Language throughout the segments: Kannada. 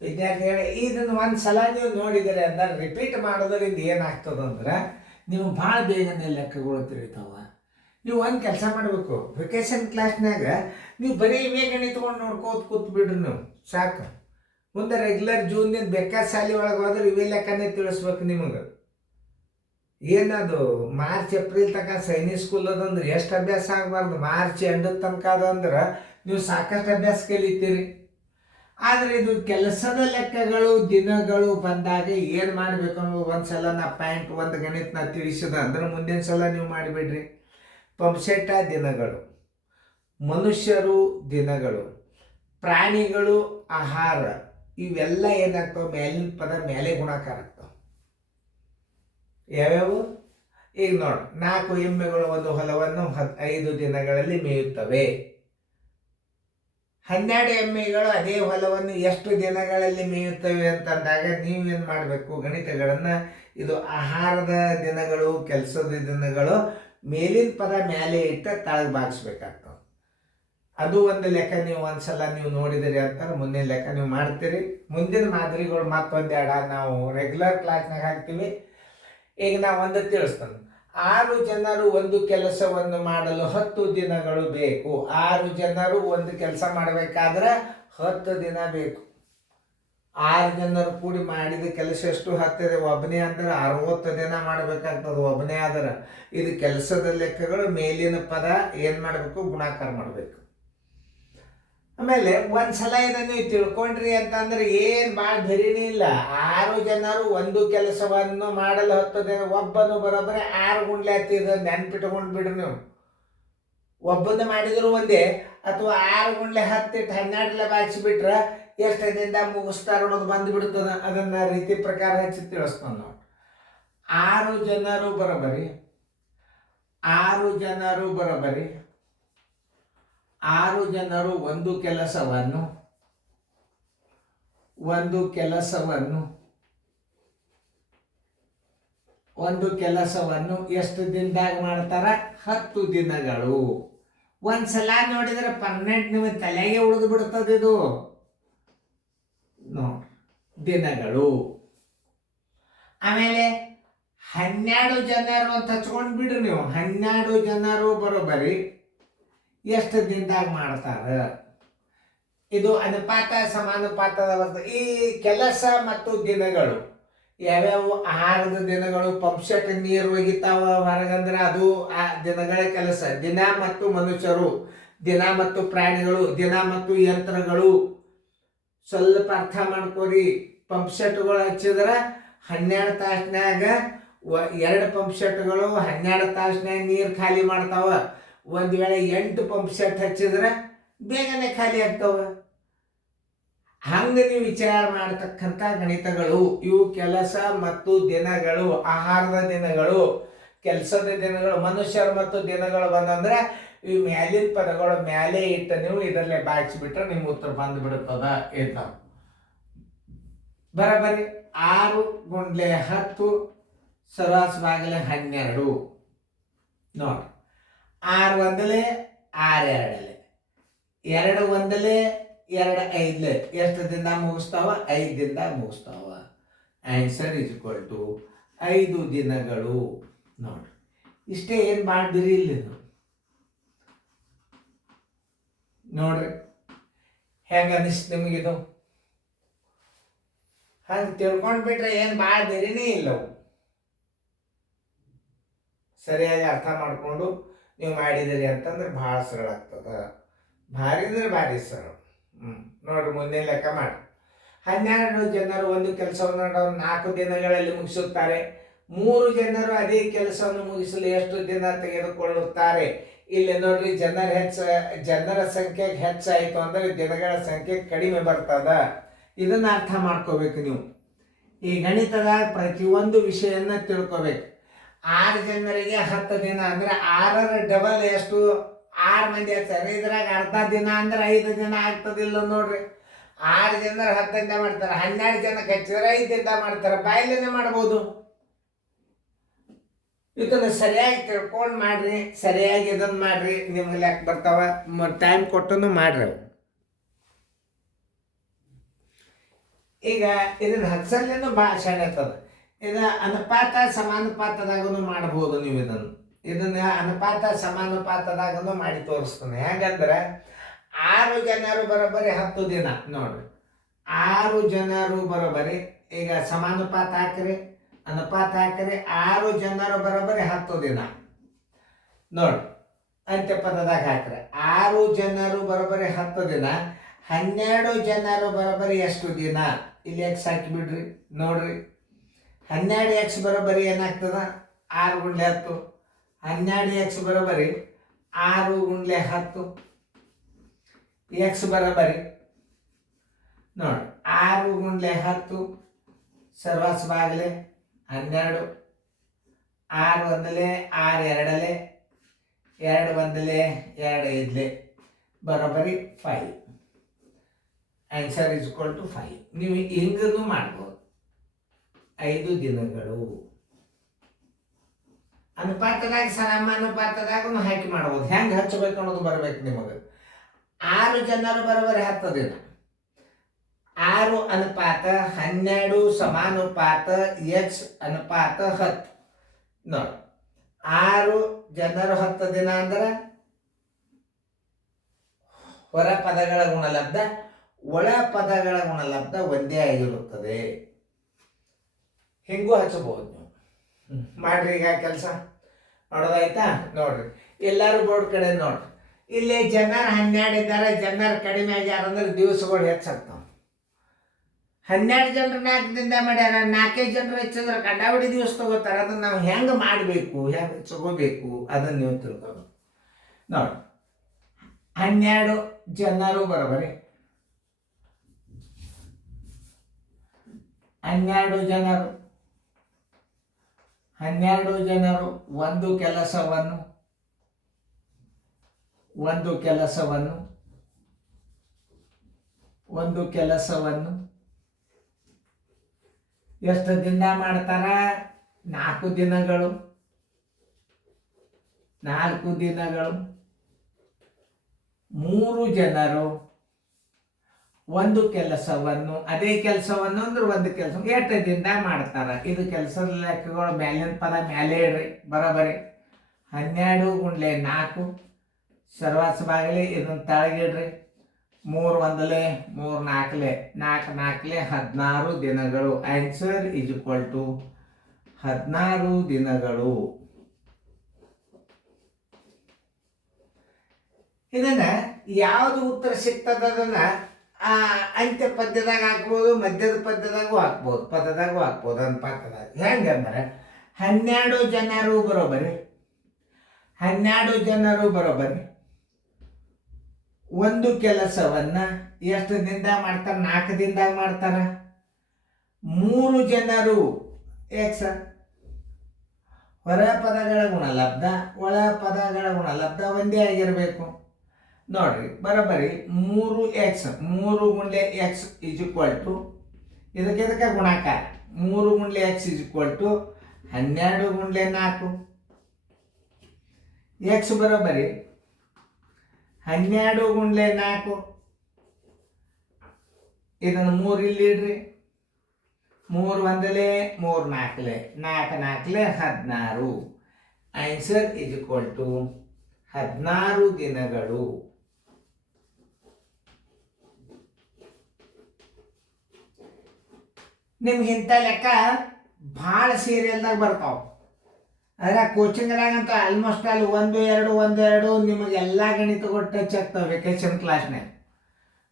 ವಿದ್ಯಾರ್ಥಿಗಳೇ, ಇದನ್ನು ಒಂದು ಸಲ ನೀವು ನೋಡಿದರೆ ಅಂದ್ರೆ ರಿಪೀಟ್ ಮಾಡೋದ್ರಿಂದ ಏನಾಗ್ತದಂದ್ರೆ ನೀವು ಭಾಳ ಬೇಗನೆ ಲೆಕ್ಕಗಳು ತಿಳಿತಾವ. ನೀವು ಒಂದು ಕೆಲಸ ಮಾಡಬೇಕು, ವೆಕೇಶನ್ ಕ್ಲಾಸ್ನಾಗ ನೀವು ಬರೀ ಇವೇ ಗಣಿತಕೊಂಡು ನೋಡ್ಕೋತ ಕೂತ್ ಬಿಡ್ರಿ, ನೀವು ಸಾಕು. ಮುಂದೆ ರೆಗ್ಯುಲರ್ ಜೂನ್ದಿಂದ ಬೇಕಾದ ಶಾಲೆ ಒಳಗೆ ಹೋದ್ರೆ ಇವೇ ಲೆಕ್ಕನೇ ತಿಳಿಸ್ಬೇಕು ನಿಮಗೆ. ಏನದು ಮಾರ್ಚ್ ಏಪ್ರಿಲ್ ತನಕ ಸೈನಿಕ್ ಸ್ಕೂಲ್ ಅದಂದ್ರೆ ಎಷ್ಟು ಅಭ್ಯಾಸ ಆಗಬಾರ್ದು, ಮಾರ್ಚ್ ಎಂಡದ ತನಕ ಅದಂದ್ರೆ ನೀವು ಸಾಕಷ್ಟು ಅಭ್ಯಾಸ ಕಲಿತೀರಿ. ಆದರೆ ಇದು ಕೆಲಸದ ಲೆಕ್ಕಗಳು ದಿನಗಳು ಬಂದಾಗ ಏನು ಮಾಡಬೇಕು ಅನ್ನೋ ಒಂದು ಸಲ ನಾ ಪಾಯಿಂಟ್ ಒಂದು ಗಣಿತ ತಿಳಿಸಿದ ಅಂದ್ರೆ ಮುಂದಿನ ಸಲ ನೀವು ಮಾಡಿಬಿಡ್ರಿ. ಪಂಪ್ಸೆಟ್ಟ ದಿನಗಳು, ಮನುಷ್ಯರು ದಿನಗಳು, ಪ್ರಾಣಿಗಳು ಆಹಾರ, ಇವೆಲ್ಲ ಏನಾಗ್ತವೆ ಮೇಲಿನ ಪದ ಮೇಲೆ ಗುಣಾಕಾರ ಆಗ್ತವೆ. ಯಾವ್ಯಾವು? ಈಗ ನೋಡಿ, 4 ಎಮ್ಮೆಗಳು ಒಂದು ಹೊಲವನ್ನು 5 ದಿನಗಳಲ್ಲಿ ಮೇಯುತ್ತವೆ. 12 ಎಮ್ಮೆಗಳು ಅದೇ ಹೊಲವನ್ನು ಎಷ್ಟು ದಿನಗಳಲ್ಲಿ ಮೇಯುತ್ತವೆ ಅಂತಂದಾಗ ನೀವೇನು ಮಾಡಬೇಕು, ಗಣಿತಗಳನ್ನು ಇದು ಆಹಾರದ ದಿನಗಳು, ಕೆಲಸದ ದಿನಗಳು ಮೇಲಿನ ಪದ ಮೇಲೆ ಇಟ್ಟು ತಳಗೆ ಬಾಗಿಸ್ಬೇಕಾಗ್ತವೆ. ಅದು ಒಂದು ಲೆಕ್ಕ ನೀವು ಒಂದ್ಸಲ ನೀವು ನೋಡಿದಿರಿ ಅಂತಾರೆ ಮುಂದಿನ ಲೆಕ್ಕ ನೀವು ಮಾಡ್ತೀರಿ. ಮುಂದಿನ ಮಾದರಿಗಳು ಮತ್ತೊಂದೆರಡ ನಾವು ರೆಗ್ಯುಲರ್ ಕ್ಲಾಸ್ನಾಗ ಹಾಕ್ತೀವಿ. ಈಗ ನಾವು ಒಂದು ತಿಳಿಸ್ತಾನೆ, 6 ಜನರು ಒಂದು ಕೆಲಸವನ್ನು ಮಾಡಲು 10 ದಿನಗಳು ಬೇಕು. 6 ಜನರು ಒಂದು ಕೆಲಸ ಮಾಡಬೇಕಾದ್ರೆ 10 ದಿನ ಬೇಕು. 6 ಜನರು ಕೂಡಿ ಮಾಡಿದ ಕೆಲಸ ಎಷ್ಟು 10 ಒಬ್ಬನೇ ಅಂದ್ರೆ 60 ದಿನ ಮಾಡಬೇಕಾಗ್ತದೆ ಒಬ್ಬನೇ ಆದ್ರೆ. ಇದು ಕೆಲಸದ ಲೆಕ್ಕಗಳು ಮೇಲಿನ ಪದ ಏನು ಮಾಡಬೇಕು, ಗುಣಾಕಾರ ಮಾಡಬೇಕು. ಆಮೇಲೆ ಒಂದ್ಸಲ ಇದನ್ನು ನೀವು ತಿಳ್ಕೊಂಡ್ರಿ ಅಂತಂದ್ರೆ ಏನು ಭಾಳ ಬೆರಿನೇ ಇಲ್ಲ. 6 ಜನರು ಒಂದು ಕೆಲಸವನ್ನು ಮಾಡಲು 10 ದಿನ, ಒಬ್ಬನು ಬರೋಬ್ಬರಿ 6 ಗುಂಡ್ಲೆ ಹತ್ತಿದ ನೆನ್ಪಿಟ್ಕೊಂಡು ಬಿಡ್ರಿ ನೀವು. ಒಬ್ಬನ ಮಾಡಿದ್ರು ಒಂದೇ, ಅಥವಾ 6 ಗುಂಡ್ಲೆ 10 ಇಟ್ಟು 12 ಬಾಚಿಬಿಟ್ರೆ ಎಷ್ಟು ದಿನದ ಮುಗಿಸ್ತಾರ ಅನ್ನೋದು ಬಂದುಬಿಡ್ತದೆ. ಅದನ್ನು ರೀತಿ ಪ್ರಕಾರ ಹಚ್ಚಿ ತಿಳಿಸ್ತಾನೆ ನಾವು. 6 ಜನರು ಬರೋಬ್ಬರಿ 6 ಜನರು ಬರೋಬ್ಬರಿ 6 ಜನರು ಒಂದು ಕೆಲಸವನ್ನು ಎಷ್ಟು ದಿನದಾಗ ಮಾಡ್ತಾರ? 10 ದಿನಗಳು. ಒಂದ್ಸಲ ನೋಡಿದ್ರೆ ಪರ್ಮನೆಂಟ್ ನಿಮ್ಮ ತಲೆಗೆ ಉಳಿದು ಬಿಡ್ತದೆ ಇದು ನೋಡಿ, ದಿನಗಳು. ಆಮೇಲೆ 12 ಜನರು ಅಂತ ಹಚ್ಕೊಂಡು ಬಿಡ್ರಿ ನೀವು. 12 ಜನರು ಬರೋಬ್ಬರಿ ಎಷ್ಟು ದಿನದಾಗ ಮಾಡ್ತಾರ? ಇದು ಅನುಪಾತ ಸಮಾನುಪಾತದ ಬರ್ತದೆ. ಈ ಕೆಲಸ ಮತ್ತು ದಿನಗಳು ಯಾವ್ಯಾವು? ಆಹಾರದ ದಿನಗಳು, ಪಂಪ್ಸೆಟ್ ನೀರು ಒಗಿತಾವ ಹೊರಗಂದ್ರೆ ಅದು ಆ ದಿನಗಳ ಕೆಲಸ. ದಿನ ಮತ್ತು ಮನುಷ್ಯರು, ದಿನ ಮತ್ತು ಪ್ರಾಣಿಗಳು, ದಿನ ಮತ್ತು ಯಂತ್ರಗಳು. ಸ್ವಲ್ಪ ಅರ್ಥ ಮಾಡ್ಕೋರಿ. ಪಂಪ್ಸೆಟ್ಗಳು ಹಚ್ಚಿದ್ರೆ 12 ತಾಸಿನಾಗ 2 ಪಂಪ್ಸೆಟ್ಗಳು 12 ತಾಸಿನಾಗ ನೀರು ಖಾಲಿ ಮಾಡ್ತಾವ. ಒಂದು ವೇಳೆ 8 ಪಂಪ್ಸೆಟ್ ಹಚ್ಚಿದ್ರೆ ಬೇಗನೆ ಖಾಲಿ ಆಗ್ತಾವ. ಹಂಗೆ ನೀವು ವಿಚಾರ ಮಾಡತಕ್ಕಂಥ ಗಣಿತಗಳು ಇವು ಕೆಲಸ ಮತ್ತು ದಿನಗಳು, ಆಹಾರದ ದಿನಗಳು, ಕೆಲಸದ ದಿನಗಳು, ಮನುಷ್ಯರು ಮತ್ತು ದಿನಗಳು ಬಂದಂದ್ರೆ ಇವು ಮ್ಯಾಲಿನ ಪದಗಳು ಮ್ಯಾಲೆ ಇಟ್ಟು ನೀವು ಇದರಲ್ಲೇ ಬಾಚಿಬಿಟ್ರೆ ನಿಮ್ಮ ಉತ್ತರ ಬಂದು ಬಿಡುತ್ತದ. ಇರ್ತಾವ ಬರಬರಿ 6 ಗುಂಡ್ಲೆ 10 ಸರಾಸ್ ಬಾಗಲೆ 12 ನೋಡಿ. 6 ಒಂದಲೇ 6 ಎರಡಲೆ, 2 ಒಂದಲೇ 2 ಐದಲೆ ಎಷ್ಟು ದಿನ ಮುಗಿಸ್ತಾವ? 5 ದಿನದಾಗ ಮುಗಿಸ್ತಾವ. ಆನ್ಸರ್ ಇಸ್ ಈಕ್ವಲ್ ಟು 5 ದಿನಗಳು ನೋಡ್ರಿ. ಇಷ್ಟೇ, ಏನು ಮಾಡಿದಿರಿ ಇಲ್ಲಿ ನೋಡ್ರಿ. ಹೆಂಗ ಅನಿಸ್ತು ನಿಮಗಿದು? ಹಂಗೆ ತಿಳ್ಕೊಂಡ್ಬಿಟ್ರೆ ಏನು ಭಾಳ ಬೆರಿನೇ ಇಲ್ಲವು. ಸರಿಯಾಗಿ ಅರ್ಥ ಮಾಡಿಕೊಂಡು ನೀವು ಮಾಡಿದಿರಿ ಅಂತಂದ್ರೆ ಭಾಳ ಸರಳ ಆಗ್ತದೆ. ಭಾರಿ ಅಂದ್ರೆ ಭಾರಿ ಸರಳ. ನೋಡ್ರಿ, ಮುಂದೆ ಲೆಕ್ಕ ಮಾಡಿ. 12 ಜನರು ಒಂದು ಕೆಲಸವನ್ನು 4 ದಿನಗಳಲ್ಲಿ ಮುಗಿಸುತ್ತಾರೆ. 3 ಜನರು ಅದೇ ಕೆಲಸವನ್ನು ಮುಗಿಸಲು ಎಷ್ಟು ದಿನ ತೆಗೆದುಕೊಳ್ಳುತ್ತಾರೆ? ಇಲ್ಲಿ ನೋಡ್ರಿ, ಜನರ ಸಂಖ್ಯೆ ಹೆಚ್ಚಾಯಿತು ಅಂದ್ರೆ ದಿನಗಳ ಸಂಖ್ಯೆ ಕಡಿಮೆ ಬರ್ತದ. ಇದನ್ನ ಅರ್ಥ ಮಾಡ್ಕೋಬೇಕು ನೀವು. ಈ ಗಣಿತದ ಪ್ರತಿಯೊಂದು ವಿಷಯನ ತಿಳ್ಕೋಬೇಕು. 6 ಜನರಿಗೆ 10 ದಿನ ಅಂದ್ರೆ 6ರ ಡಬಲ್ ಎಷ್ಟು? 6 ಮಂದಿ ಹಚ್ಚಾರ. ಇದ್ರಾಗ ಅರ್ಧ ದಿನ ಅಂದ್ರೆ 5 ದಿನ ಆಗ್ತದಿಲ್ಲ ನೋಡ್ರಿ. 6 ಜನರು 10 ದಿನ ಮಾಡ್ತಾರೆ. 12 ಜನಕ್ಕೆ ಹಚ್ಚಿದ್ರೆ 5 ದಿನ ಮಾಡ್ತಾರೆ. ಬಾಯಿಲೇನೆ ಮಾಡ್ಬೋದು. ಇದನ್ನ ಸರಿಯಾಗಿ ತಿಳ್ಕೊಂಡು ಮಾಡ್ರಿ, ಸರಿಯಾಗಿ ಇದನ್ನ ಮಾಡ್ರಿ, ನಿಮ್ಗೆ ಲೆಕ್ಕ ಬರ್ತಾವ. ಟೈಮ್ ಕೊಟ್ಟನು ಮಾಡ್ರಿ. ಈಗ ಇದನ್ನ ಹಚ್ಚಲ್ಲೇನು ಭಾಳ ಶಾಣೆತದ. ಇದು ಅನುಪಾತ ಸಮಾನುಪಾತದಾಗೂ ಮಾಡ್ಬೋದು ನೀವು. ಇದನ್ನ ಅನುಪಾತ ಸಮಾನುಪಾತದಾಗೂ ಮಾಡಿ ತೋರಿಸ್ತಾನೆ. ಹೆಂಗಂದ್ರೆ 6 ಜನರು ಬರೋಬ್ಬರಿ 10 ದಿನ ನೋಡ್ರಿ. 6 ಜನರು ಬರೋಬ್ಬರಿ, ಈಗ ಸಮಾನುಪಾತ ಹಾಕ್ರಿ, ಅನುಪಾತ ಹಾಕ್ರಿ. 6 ಜನರು ಬರೋಬ್ಬರಿ 10 ದಿನ ನೋಡಿ. ಅಂತ್ಯ ಪದದಾಗ ಹಾಕ್ರಿ 6 ಜನರು ಬರೋಬ್ಬರಿ 10 ದಿನ. 12 ಜನರು ಬರೋಬ್ಬರಿ ಎಷ್ಟು ದಿನ? ಇಲ್ಲಿ ಎಕ್ಸ್ ಹಾಕಿ ಬಿಡ್ರಿ ನೋಡ್ರಿ. 12x ಬರೋಬ್ಬರಿ ಏನಾಗ್ತದ? 6 ಗುಂಡ್ಲೆ 10. 12x ಬರೋಬ್ಬರಿ 6 ಗುಂಡ್ಲೆ 10. ಎಕ್ಸ್ ಬರೋಬ್ಬರಿ ನೋಡಿ 6 ಗುಂಡ್ಲೆ 10 ಸರ್ವಾಸ ಬಾಗಲೆ 12. 6 ಒಂದಲೆ 6 ಎರಡಲೆ 2 ಒಂದಲೆ 2 ಐದಲೆ ಬರೋಬ್ಬರಿ 5. Answer is equal to 5. ನೀವು ಹಿಂಗೂ ಮಾಡ್ಬೋದು. 5 ದಿನಗಳು ಅನುಪಾತದಾಗ ಸಮಾನುಪಾತದಾಗೂ ಹಾಕಿ ಮಾಡ್ಬೋದು. ಹೆಂಗೆ ಹಚ್ಚಬೇಕು ಅನ್ನೋದು ಬರಬೇಕು ನಿಮಗೆ. 6 ಜನರು ಬರೋಬ್ಬರಿ 10 ದಿನ. 6 ಅನುಪಾತ 12 ಸಮಾನುಪಾತ ಎಕ್ಸ್ ಅನುಪಾತ 10 ನೋಡಿ. 6 ಜನರು 10 ದಿನ ಅಂದ್ರೆ ಹೊರ ಪದಗಳ ಗುಣಲಬ್ಧ ಒಳ ಪದಗಳ ಗುಣಲಬ್ಧ ಒಂದೇ ಆಗಿರುತ್ತದೆ. ಹಿಂಗೂ ಹಚ್ಚಬಹುದು ನೀವು. ಮಾಡ್ರಿ ಈಗ ಕೆಲಸ ನೋಡೋದಾಯ್ತಾ? ನೋಡ್ರಿ ಎಲ್ಲರೂ ಬೋರ್ಡ್ ಕಡೆ ನೋಡ್ರಿ. ಇಲ್ಲಿ ಜನರು 12 ಇದ್ದಾರೆ, ಜನರು ಕಡಿಮೆ ಆಗ್ಯಾರ ಅಂದ್ರೆ ದಿವಸಗಳು ಹೆಚ್ಚಾಗ್ತಾವ. 12 ಜನರು 4 ದಿನದ ಮಾಡ್ಯಾರ, 4 ಜನರು ಹೆಚ್ಚಿದ್ರೆ ಕಂಡಾವಡಿ ದಿವಸ ತಗೋತಾರೆ. ಅದನ್ನ ನಾವು ಹೆಂಗೆ ಮಾಡಬೇಕು, ಹೆಂಗೆ ತಗೋಬೇಕು ಅದನ್ನು ನೀವು ತಿಳ್ಕೊಂಡು ನೋಡಿ. 12 ಜನರು ಬರೋಬರಿ 12 ಜನರು ಒಂದು ಕೆಲಸವನ್ನು ಎಷ್ಟು ದಿನ ಮಾಡ್ತಾರ? 4 ದಿನಗಳು. 3 ಜನರು ಒಂದು ಕೆಲಸವನ್ನು, ಅದೇ ಕೆಲಸವನ್ನು ಅಂದ್ರೆ ಒಂದು ಕೆಲಸ ಎಷ್ಟು ದಿನ ಮಾಡ್ತಾರ? ಇದು ಕೆಲಸದ ಲೆಕ್ಕಗಳು ಮ್ಯಾಲಿನ ಪದ ಮ್ಯಾಲೆ ಇಡ್ರಿ ಬರೋಬರಿ. 12 ಗುಂಡ್ಲೆ 4 ಸರ್ವಾಸ ಬಾಗಿಲಿ ಇದನ್ನ ತಳಗಿಡ್ರಿ. 3 ಒಂದಲೆ 3 ನಾಲ್ಕಲೆ 4 ನಾಲ್ಕಲೆ 16 ದಿನಗಳು. ಆನ್ಸರ್ ಇಸ್ ಈಕ್ವಲ್ ಟು 16 ದಿನಗಳು. ಇದನ್ನ ಯಾವುದು ಉತ್ತರ ಸಿಗ್ತದ ಅದನ್ನ ಅಂತ್ಯ ಪದ್ಯದಾಗ ಹಾಕ್ಬೋದು, ಮಧ್ಯದ ಪದ್ಯದಾಗೂ ಹಾಕ್ಬೋದು, ಪದದಾಗೂ ಹಾಕ್ಬೋದು. ಅನುಪಾತದಾಗ ಹೆಂಗಂದ್ರೆ 12 ಜನರು ಬರೋಬರಿ ಒಂದು ಕೆಲಸವನ್ನ ಎಷ್ಟು ದಿನದಾಗ ಮಾಡ್ತಾರ? 4 ದಿನದಾಗ ಮಾಡ್ತಾರ. 3 ಜನರು ಎಕ್ಸ್ ಹೊರ ಪದಗಳ ಗುಣಲಬ್ಧ ಒಳ ಪದಗಳ ಗುಣಲಬ್ಧ ಒಂದೇ ಆಗಿರಬೇಕು ನೋಡ್ರಿ. ಬರೋಬ್ಬರಿ 3x 3 ಗುಂಡ್ಲೆ x ಇಸ್ ಈಕ್ವಲ್ ಟು ಇದಕ್ಕೆ ಗುಣಾಕಾರ. 3 ಗುಂಡ್ಲೆ x ಇಸ್ ಈಕ್ವಲ್ ಟು 12 ಗುಂಡ್ಲೆ 4. ಎಕ್ಸ್ ಬರೋಬ್ಬರಿ 12 ಗುಂಡ್ಲೆ 4. ಇದನ್ನು 3 ಇಲ್ಲಿ ಇಡ್ರಿ. 3 ಒಂದಲೆ 3 ನಾಲ್ಕಲೆ 4 ನಾಲ್ಕಲೆ 16. ಆನ್ಸರ್ ಇಸ್ ಈಕ್ವಲ್ ಟು 16 ದಿನಗಳು. ನಿಮ್ಗೆ ಇಂಥ ಲೆಕ್ಕ ಭಾಳ ಸೀರಿಯಲ್ದಾಗ ಬರ್ತಾವ. ಅದ್ರ ಕೋಚಿಂಗ್ದಾಗಂತ ಆಲ್ಮೋಸ್ಟ್ ಅಲ್ಲಿ 1 2 ನಿಮಗೆ ಗಣಿತಗಳು ಟಚ್ ಆಗ್ತಾವೆ ವೆಕೇಶನ್ ಕ್ಲಾಸ್ನಾಗ.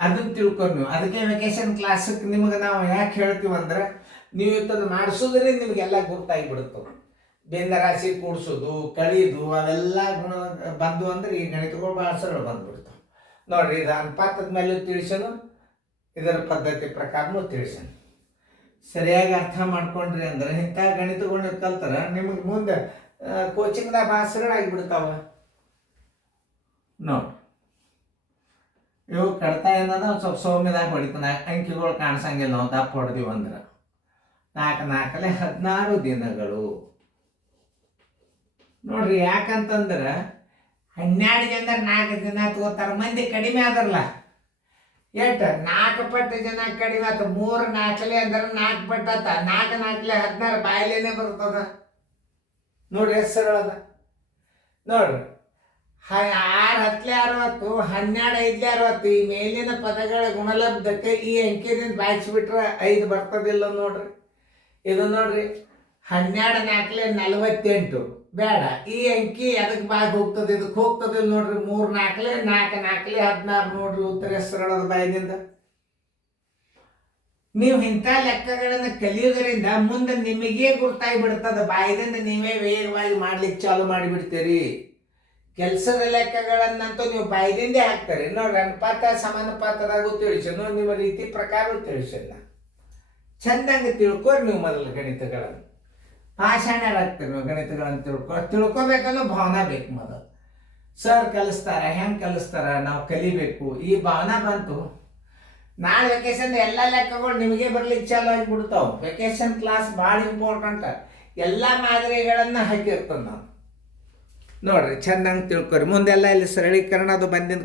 ಅದನ್ನು ತಿಳ್ಕೊಂಡು ನೀವು ಅದಕ್ಕೆ ವೆಕೇಶನ್ ಕ್ಲಾಸಿಗೆ ನಿಮಗೆ ನಾವು ಯಾಕೆ ಹೇಳ್ತೀವಂದ್ರೆ ನೀವು ಇವತ್ತನ್ನು ಮಾಡಿಸೋದ್ರಿಂದ ನಿಮಗೆಲ್ಲ ಗುರ್ತಾಗಿಬಿಡುತ್ತವೆ. ಬೇಂದರಾಶಿ ಕೂಡಿಸೋದು ಕಳಿಯೋದು ಅವೆಲ್ಲ ಗುಣ ಬಂದು ಅಂದ್ರೆ ಈ ಗಣಿತಗಳು ಭಾಳ ಸರಳ ಬಂದ್ಬಿಡ್ತಾವೆ ನೋಡ್ರಿ. ಇದು ಅನುಪಾತದ ಮೇಲೆ ತಿಳಿಸೋನು, ಇದರ ಪದ್ಧತಿ ಪ್ರಕಾರನೂ ತಿಳಿಸೋನು. ಸರಿಯಾಗಿ ಅರ್ಥ ಮಾಡ್ಕೊಂಡ್ರಿ ಅಂದ್ರೆ ಇಂಥ ಗಣಿತಗಳನ್ನ ಕಲ್ತಾರೆ ನಿಮಗೆ ಮುಂದೆ ಕೋಚಿಂಗ್ದಾಗ ಭಾಳ ಸರಳ ಆಗಿಬಿಡ್ತಾವ ನೋಡಿ. ಇವು ಕಡ್ತಾ ಏನದ ಸ್ವಲ್ಪ ಸೌಮ್ಯದಾಗ ಹೊಡಿತಾನೆ, ಅಂಕಿಗಳು ಕಾಣಿಸಂಗಿಲ್ಲ ನಾವು ದಪ್ಪ ಹೊಡೆದಿವಿ ಅಂದ್ರೆ. 4 ನಾಲ್ಕಲೆ 16 ದಿನಗಳು ನೋಡ್ರಿ. ಯಾಕಂತಂದ್ರೆ 12 ಜನರು 4 ದಿನ ತಗೋತಾರ, ಮಂದಿ ಕಡಿಮೆ ಆದ್ರಲ್ಲ. ಎಷ್ಟು 4 ಪಟ್ಟು ಜನ ಕಡಿಮೆ ಆಯ್ತು. 3 4 ಅಂದ್ರೆ 4 ಪಟ್ಟು ಆತ. 4 4 16 ಬಾಯಲೇನೆ ಬರ್ತದ. ನೋಡ್ರಿ ಎಷ್ಟು ಸರಳ ಅದ ನೋಡ್ರಿ. 6 10 60, 12 5 60. ಈ ಮೇಲಿನ ಪದಗಳ ಗುಣಲಬ್ಧಕ್ಕೆ ಈ ಅಂಕೆದಿಂದ ಬಾಯಿಸ್ಬಿಟ್ರೆ 5 ಬರ್ತದಿಲ್ಲ ನೋಡ್ರಿ. ಇದು ನೋಡ್ರಿ 12 4 48 ಬೇಡ. ಈ ಅಂಕಿ ಅದಕ್ಕೆ ಬಾಗಿ ಹೋಗ್ತದೆ, ಇದಕ್ಕೆ ಹೋಗ್ತದೆ ನೋಡ್ರಿ. 3 4 4 4 16 ನೋಡ್ರಿ. ಉತ್ತರ ಸರಳದ ಬಾಯಿನಿಂದ. ನೀವು ಇಂಥ ಲೆಕ್ಕಗಳನ್ನು ಕಲಿಯೋದರಿಂದ ಮುಂದೆ ನಿಮಗೇ ಗುರ್ತಾಗಿ ಬಿಡ್ತದ. ಬಾಯಿದಿಂದ ನೀವೇ ವೇಗವಾಗಿ ಮಾಡ್ಲಿಕ್ಕೆ ಚಾಲು ಮಾಡಿಬಿಡ್ತೀರಿ. ಕೆಲಸದ ಲೆಕ್ಕಗಳನ್ನಂತೂ ನೀವು ಬಾಯಿದಿಂದೇ ಹಾಕ್ತಾರೆ ನೋಡ್ರಿ. ಅನುಪಾತ ಸಮಾನುಪಾತದಾಗೂ ತಿಳಿಸಿ ನೋಡಿ, ನಿಮ್ಮ ರೀತಿ ಪ್ರಕಾರ ತಿಳಿಸಲ್ಲ. ಚಂದಂಗೆ ತಿಳ್ಕೊರಿ ನೀವು ಮೊದಲು ಗಣಿತಗಳನ್ನು. ಭಾಷಾಣ್ಯರಾಗ್ತೀರಿ ನೀವು ಗಣಿತಗಳನ್ನು ತಿಳ್ಕೊಬೇಕನ್ನೋ ಭಾವನಾ ಬೇಕು ಮೊದಲು. ಸರ್ ಕಲಿಸ್ತಾರೆ, ಹೆಂಗೆ ಕಲಿಸ್ತಾರ, ನಾವು ಕಲಿಬೇಕು, ಈ ಭಾವನಾ ಬಂತು. ನಾಳೆ ವೆಕೇಶನ್ ಎಲ್ಲ ಲೆಕ್ಕಗಳು ನಿಮಗೆ ಬರ್ಲಿಕ್ಕೆ ಚಾಲು ಆಗಿಬಿಡ್ತಾವೆ. ವೆಕೇಶನ್ ಕ್ಲಾಸ್ ಭಾಳ ಇಂಪಾರ್ಟೆಂಟ್. ಎಲ್ಲ ಮಾದರಿಗಳನ್ನು ಹಾಕಿರ್ತದೆ ನಾವು ನೋಡ್ರಿ. ಚೆನ್ನಾಗಿ ತಿಳ್ಕೊರಿ. ಮುಂದೆಲ್ಲ ಇಲ್ಲಿ ಸರಳೀಕರಣ ಅದು ಬಂದಿದ್ದು